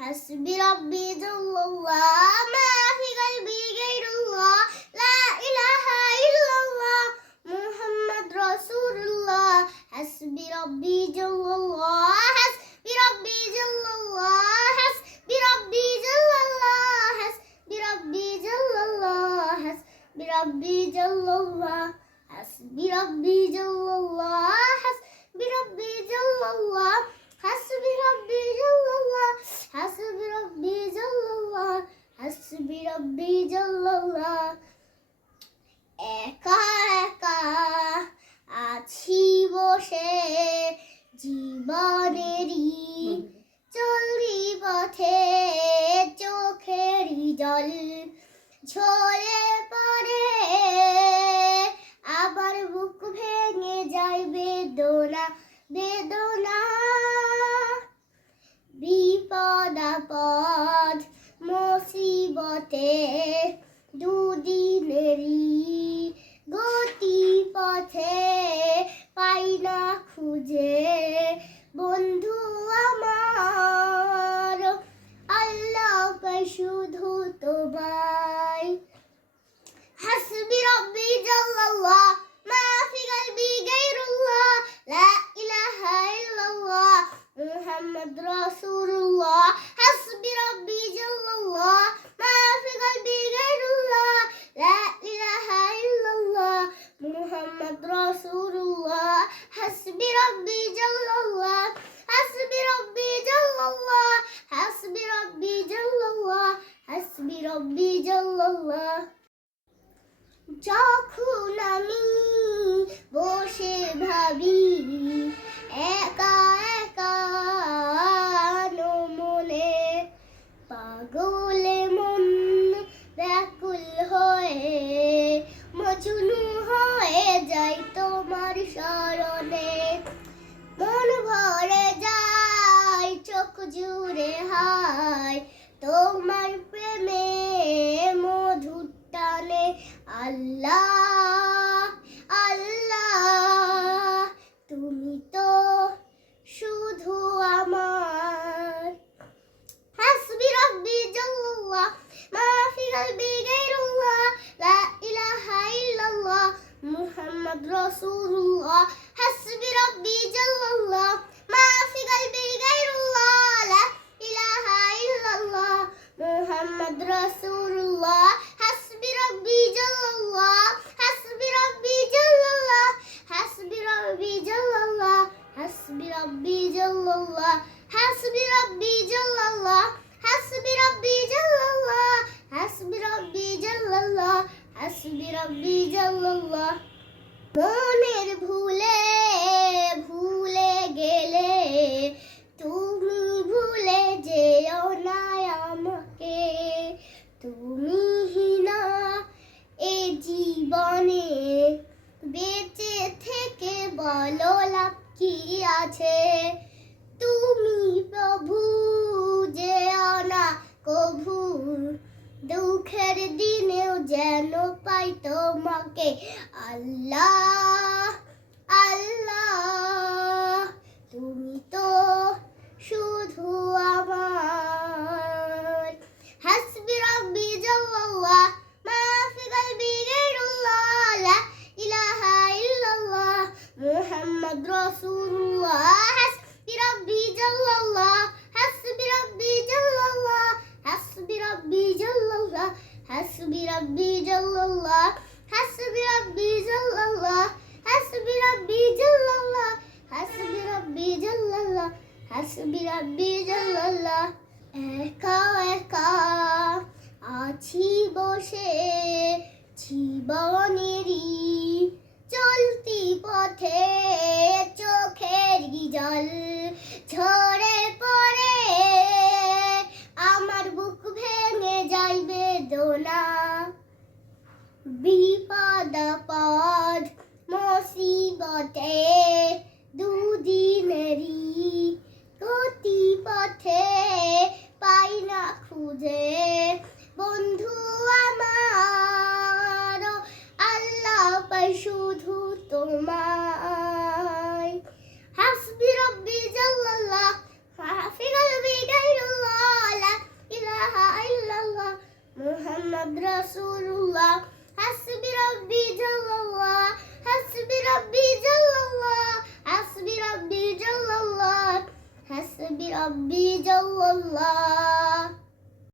حسبي ربي جل الله ما في قلبي غير الله لا إله إلا الله محمد رسول الله حسبي ربي جل الله حسبي ربي جل الله حسبي ربي جل الله حسبي ربي جل الله حسبي ربي جل الله حسبي ربي جل الله حسبي ربي جل الله حسبي ربي جل রব্বি জাল্লাল্লাহ একা একা আছি বসে জীবনেরই চলি পথে চোখেরই জল। ঝরে পড়ে আবার বুক ভেঙে যায় বেদনা বেদনা। বিপদ আপদ পথে দুদিনেরই গতি পথে পাই না খুঁজে। বন্ধু আমার আল্লাহ শুধু তোমায়। হাসবি রব্বি জাল্লাল্লাহ মা কলবি লা ইলাহা ইল্লাল্লাহ, মুহাম্মদ রাসূল ربي جل الله حسبي ربي جل الله حسبي ربي جل الله حسبي ربي جل الله যখন আমি বসে ভাবি একা একা মনে পাগলে মন ব্যাকুল হয়ে মজনু হয়ে যাই তোমার স্মরণে মন ভরে যায়, চোখ জুড়ে হায়। তোমার প্রেমে মধু টানে আল্লাহ আল্লাহ, তুমি তো শুধু আমার। হাসবি রব্বি জাল্লাহ মাফি রব্বি গায়রুল্লাহ লা ইলাহা ইল্লাল্লাহ, মুহাম্মদ রাসূলুল্লাহ। Hasbi Rabbi Celallah Hasbi Rabbi Celallah Hasbi Rabbi Celallah Hasbi Rabbi Celallah মনের ভুলে ভুলে গেলে তুমি ভুলে যেও না আমাকে তুমি হিনা এ জীবনে বেঁচে থেকে বলো লাভ কি আছে Rabbi Cellallah Hasbi Rabbi Cellallah Hasbi Rabbi Cellallah Hasbi Rabbi Cellallah Hasbi Rabbi Cellallah Eka eka আছি বসে পদ মুসিবতের